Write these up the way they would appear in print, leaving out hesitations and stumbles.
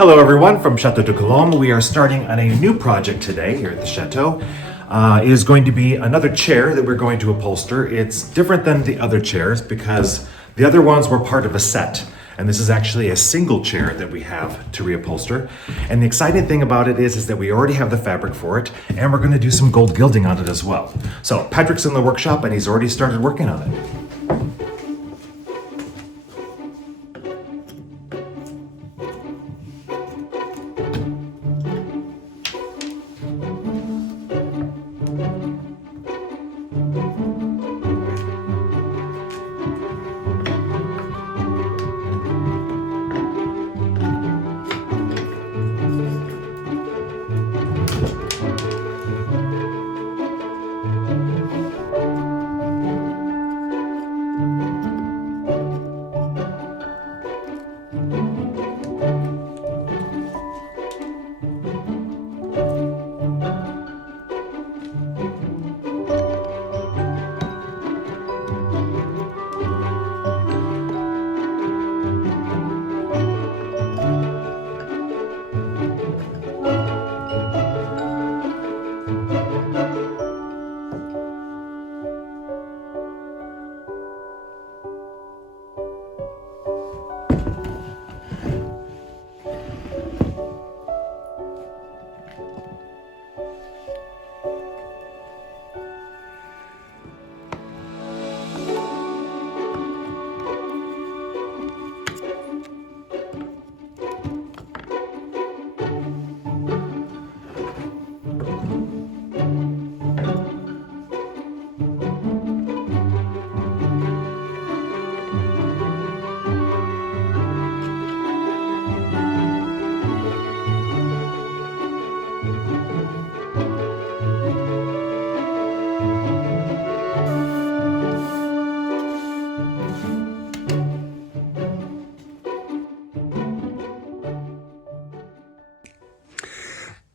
Hello everyone from Chateau de Cologne. We are starting on a new project today here at the Chateau. It is going to be another chair that we're going to upholster. It's different than the other chairs because the other ones were part of a set. And this is actually a single chair that we have to reupholster. And the exciting thing about it is that we already have the fabric for it, and we're going to do some gold gilding on it as well. So Patrick's in the workshop and he's already started working on it.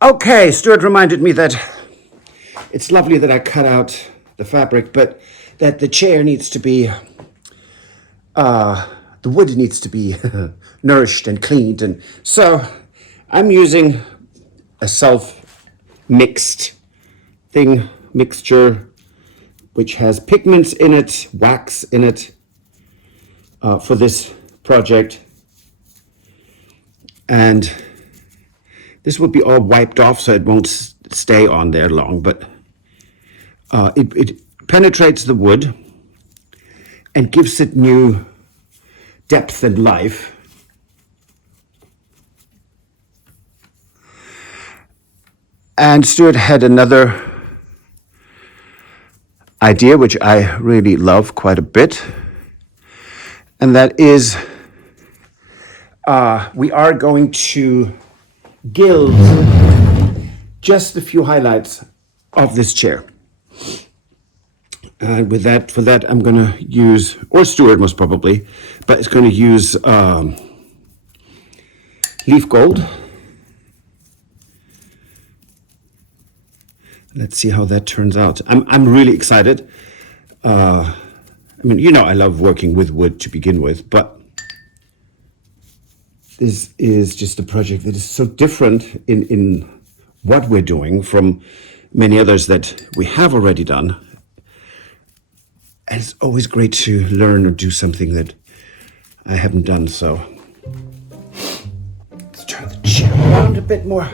Okay, Stuart reminded me that it's lovely that I cut out the fabric, but that the chair needs to be, the wood needs to be nourished and cleaned. And so I'm using a self-mixed mixture, which has pigments in it, wax in it, for this project. And this will be all wiped off, so it won't stay on there long, but it penetrates the wood and gives it new depth and life. And Stuart had another idea, which I really love quite a bit, and that is we are going to gild just a few highlights of this chair. And for that, I'm going to use, or Stuart most probably, but it's going to use leaf gold. Let's see how that turns out. I'm really excited. I mean, you know, I love working with wood to begin with, but this is just a project that is so different in what we're doing from many others that we have already done. And it's always great to learn or do something that I haven't done. So let's turn the chair around a bit more.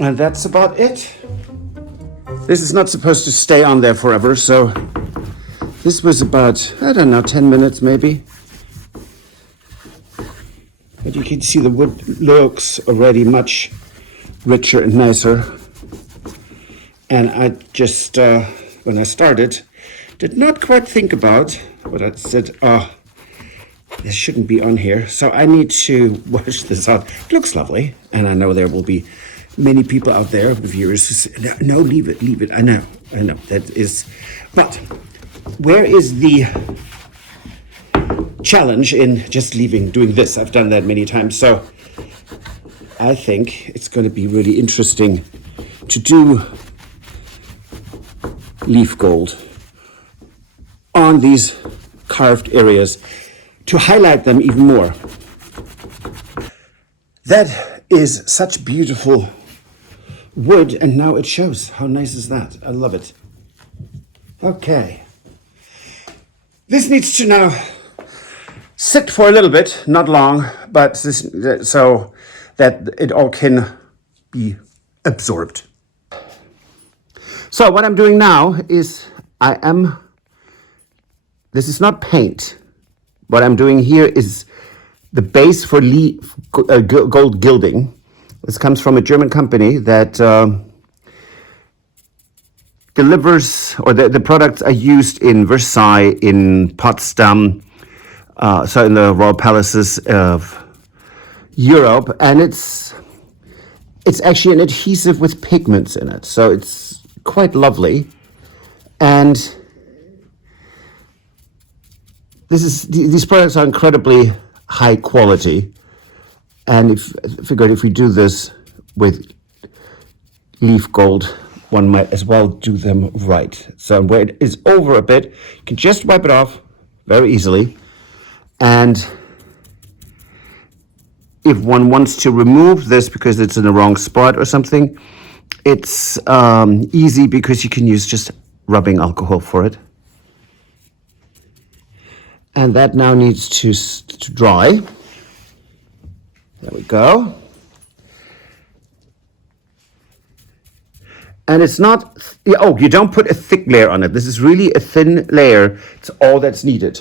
And that's about it. This is not supposed to stay on there forever, so this was about, I don't know, 10 minutes maybe. But you can see the wood looks already much richer and nicer. And I just, when I started, did not quite think about, but I said, this shouldn't be on here. So I need to wash this out. It looks lovely. And I know there will be many people out there, viewers, who say, no, leave it. I know. That is, but where is the challenge in just doing this? I've done that many times. So I think it's going to be really interesting to do leaf gold on these carved areas to highlight them even more. That is such beautiful wood, and now it shows. How nice is that? I love it. Okay. This needs to now sit for a little bit, not long, but so that it all can be absorbed. So what I'm doing now is this is not paint. What I'm doing here is the base for gold gilding. This comes from a German company that delivers, or the products are used in Versailles, in Potsdam, so in the royal palaces of Europe, and it's actually an adhesive with pigments in it, so it's quite lovely. And these products are incredibly high quality, and figured if we do this with leaf gold, one might as well do them right. So where it is over a bit, you can just wipe it off very easily. And if one wants to remove this because it's in the wrong spot or something, it's easy because you can use just rubbing alcohol for it. And that now needs to dry. There we go. And it's not, you don't put a thick layer on it. This is really a thin layer. It's all that's needed.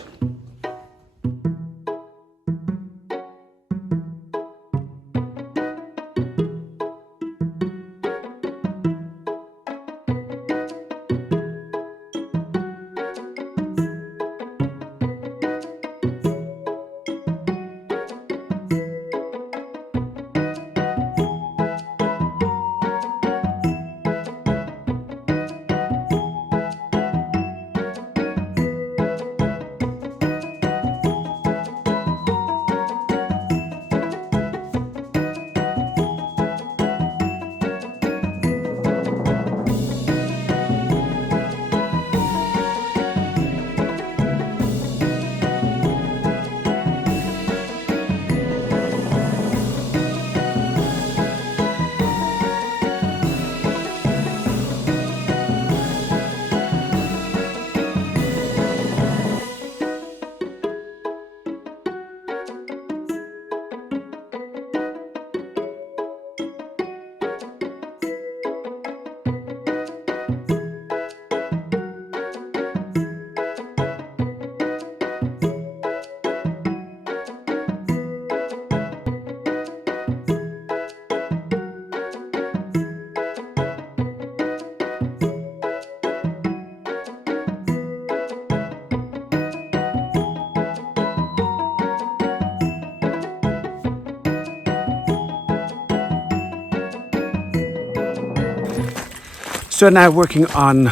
So now working on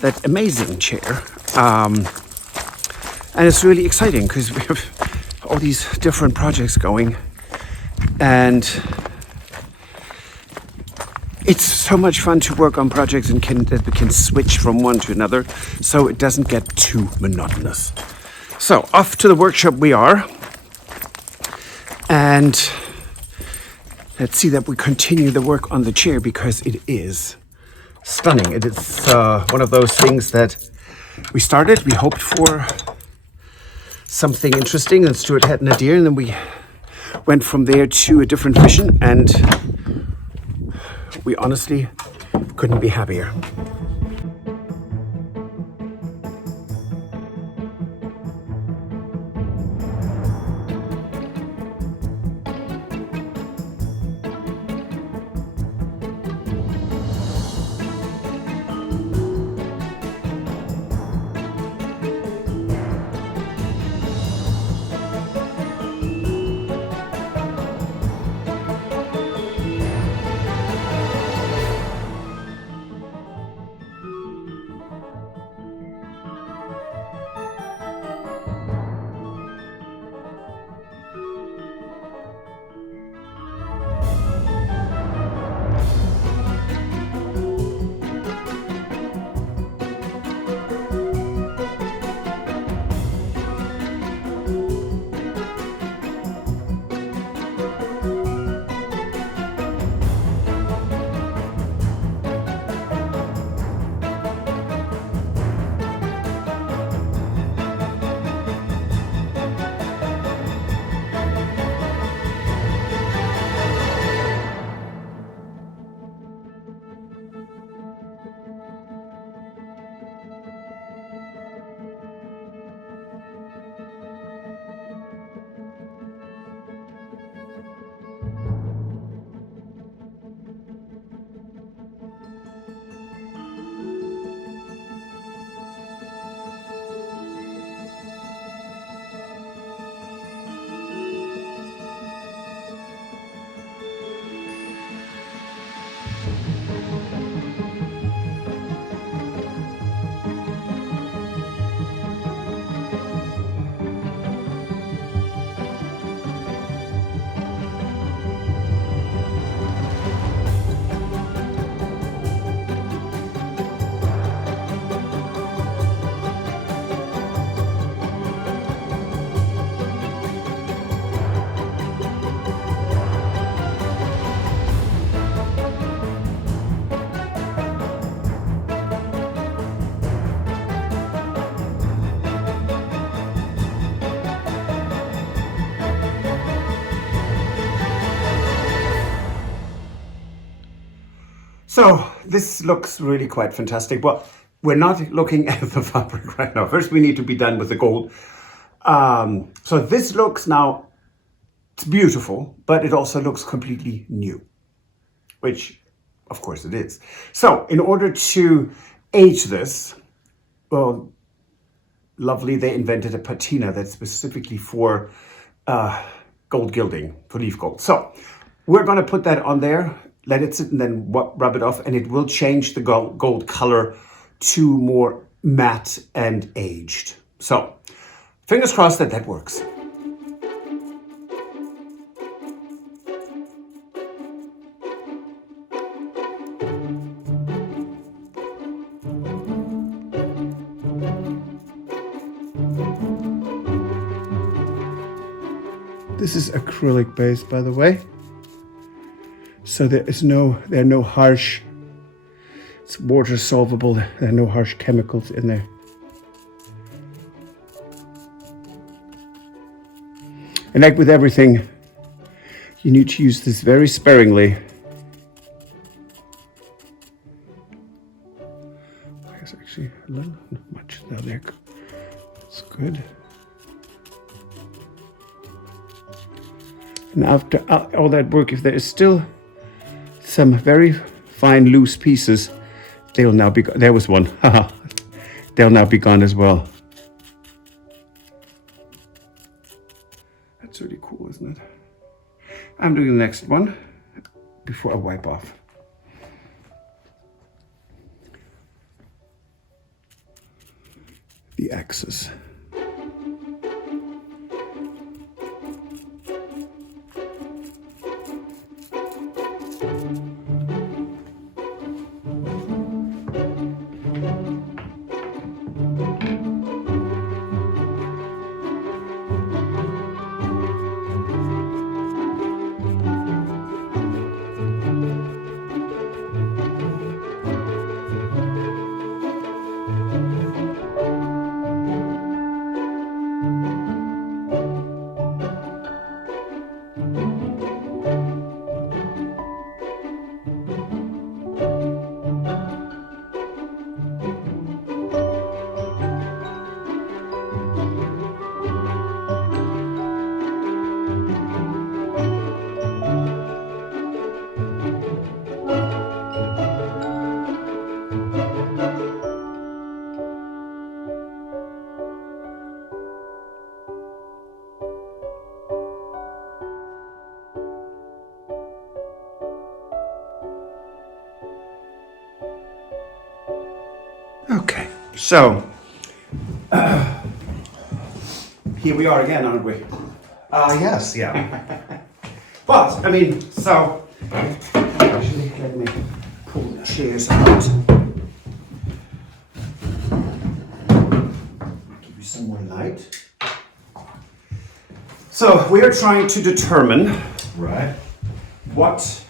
that amazing chair. And it's really exciting because we have all these different projects going. And it's so much fun to work on projects and that we can switch from one to another so it doesn't get too monotonous. So off to the workshop we are. And let's see that we continue the work on the chair because it is stunning. It is one of those things that we started, we hoped for something interesting, and Stuart had an idea, and then we went from there to a different vision, and we honestly couldn't be happier. So this looks really quite fantastic. Well, we're not looking at the fabric right now. First, we need to be done with the gold. So this looks now, it's beautiful, but it also looks completely new, which of course it is. So in order to age this, well, lovely, they invented a patina that's specifically for gold gilding, for leaf gold. So we're going to put that on there, let it sit, and then rub it off, and it will change the gold color to more matte and aged. So fingers crossed that that works. This is acrylic base, by the way. So there are no harsh, it's water solvable, there are no harsh chemicals in there. And like with everything, you need to use this very sparingly. There's actually a little, not much down there. That's good. And after all that work, if there is still some very fine loose pieces, they will now be gone. There was one. They'll now be gone as well. That's really cool, isn't it? I'm doing the next one before I wipe off. The axis. Okay, so here we are again, aren't we? Yes, yeah. But, I mean, so, actually, let me pull the chairs out. Give you some more light. So, we are trying to determine Right. what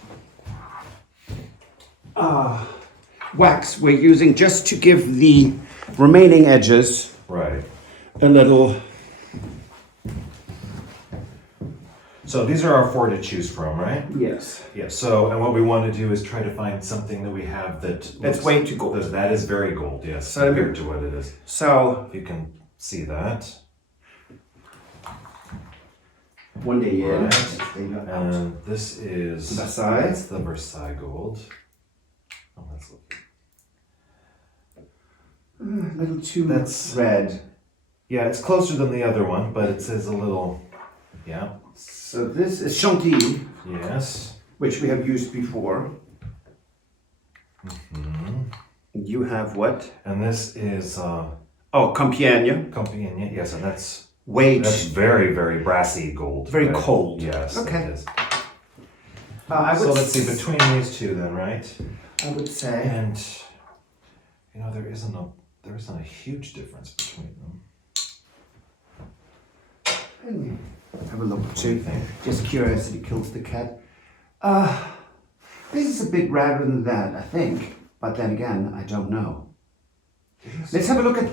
wax we're using just to give the remaining edges Right. a little. So these are our 4 to choose from, right? Yes. Yeah, so, and what we want to do is try to find something that we have that's way too gold. That is very gold, yes, So compared to what it is. So, If you can see that. one day, yeah. Right. And this is Versailles. That's the Versailles gold. Oh, that's lovely. A little too That's- red. Yeah, it's closer than the other one, but it says a little. Yeah. So this is Chantilly, Yes. which we have used before. You have what? And this is Oh, Compiègne. Compiègne. Yes, and that's Weight. very, very brassy gold. Very right? cold. Yes. Okay. It is. I would So let's see between these two then, right? I would say. And you know there isn't a huge difference between them. Have a look What do you too. think? Just curiosity kills the cat. This is a bit radder than that, I think. But then again, I don't know. Let's have a look at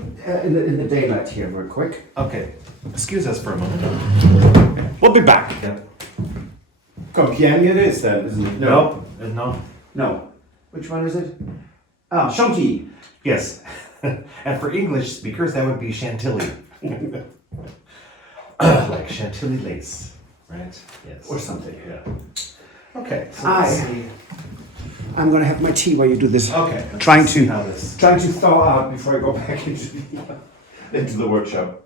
in the daylight here, real quick. Okay. Excuse us for a moment. We'll be back. Yeah. Compiègne it is then, isn't it? No. No. No. Which one is it? Ah, Chantilly. Yes. And for English speakers, that would be Chantilly. Like Chantilly lace, right? Yes. Or something. Yeah. Okay. So let's see. I'm going to have my tea while you do this. Okay. Trying see to how this. trying to thaw out before I go back into the workshop.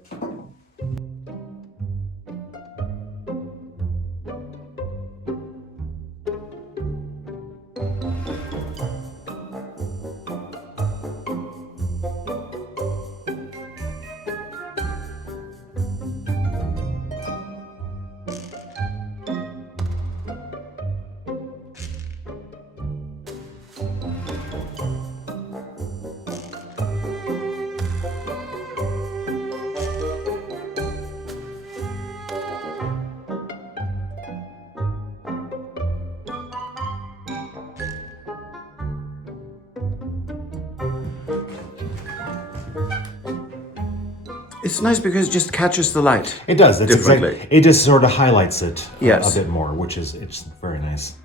It's nice because it just catches the light. It does. It's Differently. it just sort of highlights it Yes. a bit more, which is it's very nice.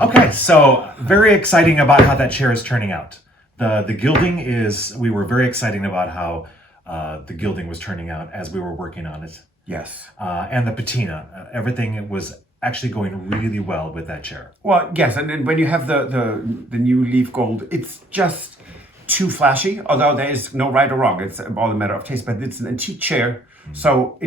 Okay, so very exciting about how that chair is turning out. The gilding is, we were very excited about how the gilding was turning out as we were working on it. Yes. And the patina, everything was actually going really well with that chair. Well, yes, and then when you have the new leaf gold, it's just too flashy. Although there is no right or wrong, it's all a matter of taste. But it's an antique chair, so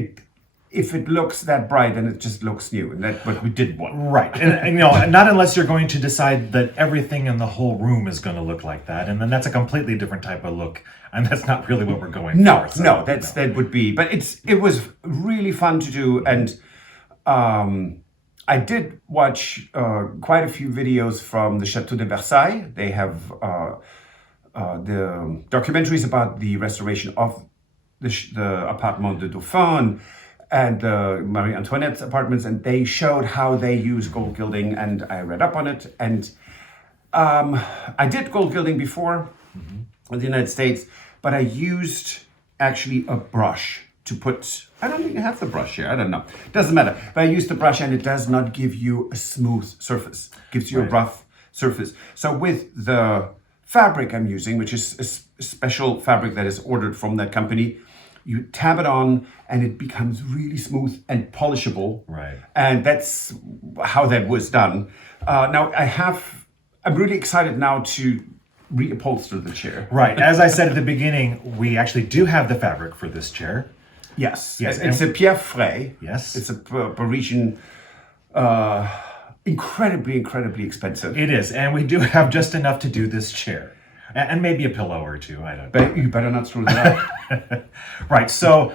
if it looks that bright, then it just looks new, and that's what we did want. Right, and you know, not unless you're going to decide that everything in the whole room is going to look like that, and then that's a completely different type of look, and that's not really what we're going No, for. So, no, that would be. But it was really fun to do, and I did watch quite a few videos from the Château de Versailles. They have the documentaries about the restoration of the Appartement de Dauphin and Marie Antoinette's apartments, and they showed how they use gold gilding, and I read up on it. And I did gold gilding before in the United States, but I used actually a brush to put, I don't think I have the brush here, I don't know, doesn't matter, but I used the brush and it does not give you a smooth surface, it gives you a rough surface. So with the fabric I'm using, which is a special fabric that is ordered from that company, you tab it on and it becomes really smooth and polishable. Right. And that's how that was done. Now I'm really excited now to reupholster the chair. Right, as I said at the beginning, we actually do have the fabric for this chair. Yes, Yes, it's a Pierre Fray. Yes. It's a Parisian, incredibly expensive. It is, and we do have just enough to do this chair. And maybe a pillow or two, I don't know. But you better not screw that up. Right, so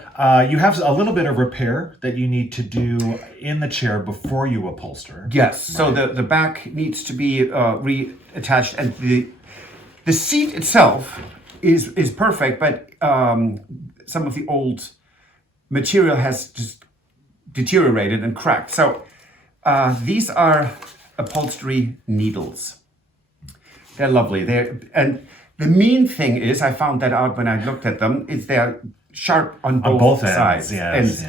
you have a little bit of repair that you need to do in the chair before you upholster. Yes, so the back needs to be reattached, and the seat itself is perfect, but some of the old material has just deteriorated and cracked. So these are upholstery needles. They're lovely. And the mean thing is, I found that out when I looked at them, is they're sharp on both sides. Yes,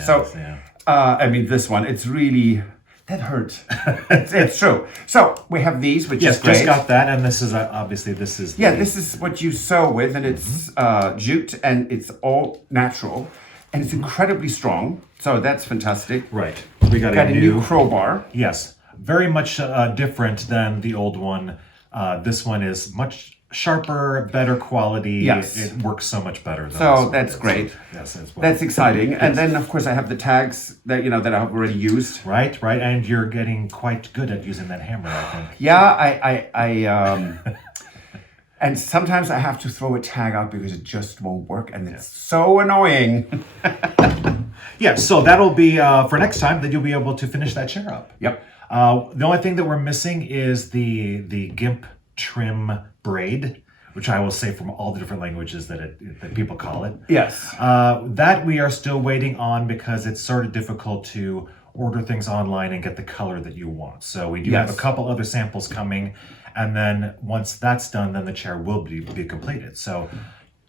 I mean, this one, it's really, that hurt. it's true. So we have these, which is great. Just got that, and this is obviously this is. This is what you sew with, and it's jute, and it's all natural, and it's incredibly strong. So that's fantastic. Right. We got a new crowbar. Yes, very much different than the old one. This one is much sharper, better quality. Yes. It works so much better. So that's great. Yes, that's exciting. Yes. And then of course I have the tags that that I've already used. Right, and you're getting quite good at using that hammer, I think. Yeah, I and sometimes I have to throw a tag out because it just won't work, and it's so annoying. Yeah, so that'll be for next time that you'll be able to finish that chair up. Yep. The only thing that we're missing is the gimp trim braid, which I will say from all the different languages that people call it. Yes. That we are still waiting on because it's sort of difficult to order things online and get the color that you want. So we do have a couple other samples coming, and then once that's done, then the chair will be completed. So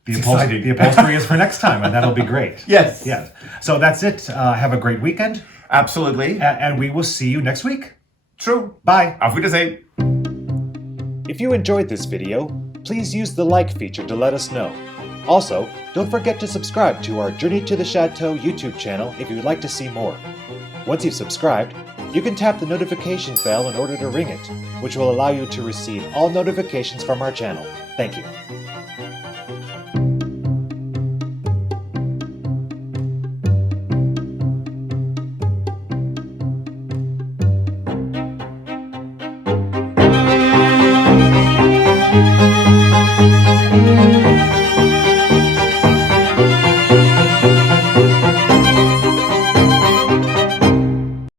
the upholstery is for next time, and that'll be great. Yes. Yeah. So that's it. Have a great weekend. Absolutely. And we will see you next week. True. Bye. Auf Wiedersehen. If you enjoyed this video, please use the like feature to let us know. Also, don't forget to subscribe to our Journey to the Chateau YouTube channel if you would like to see more. Once you've subscribed, you can tap the notification bell in order to ring it, which will allow you to receive all notifications from our channel. Thank you.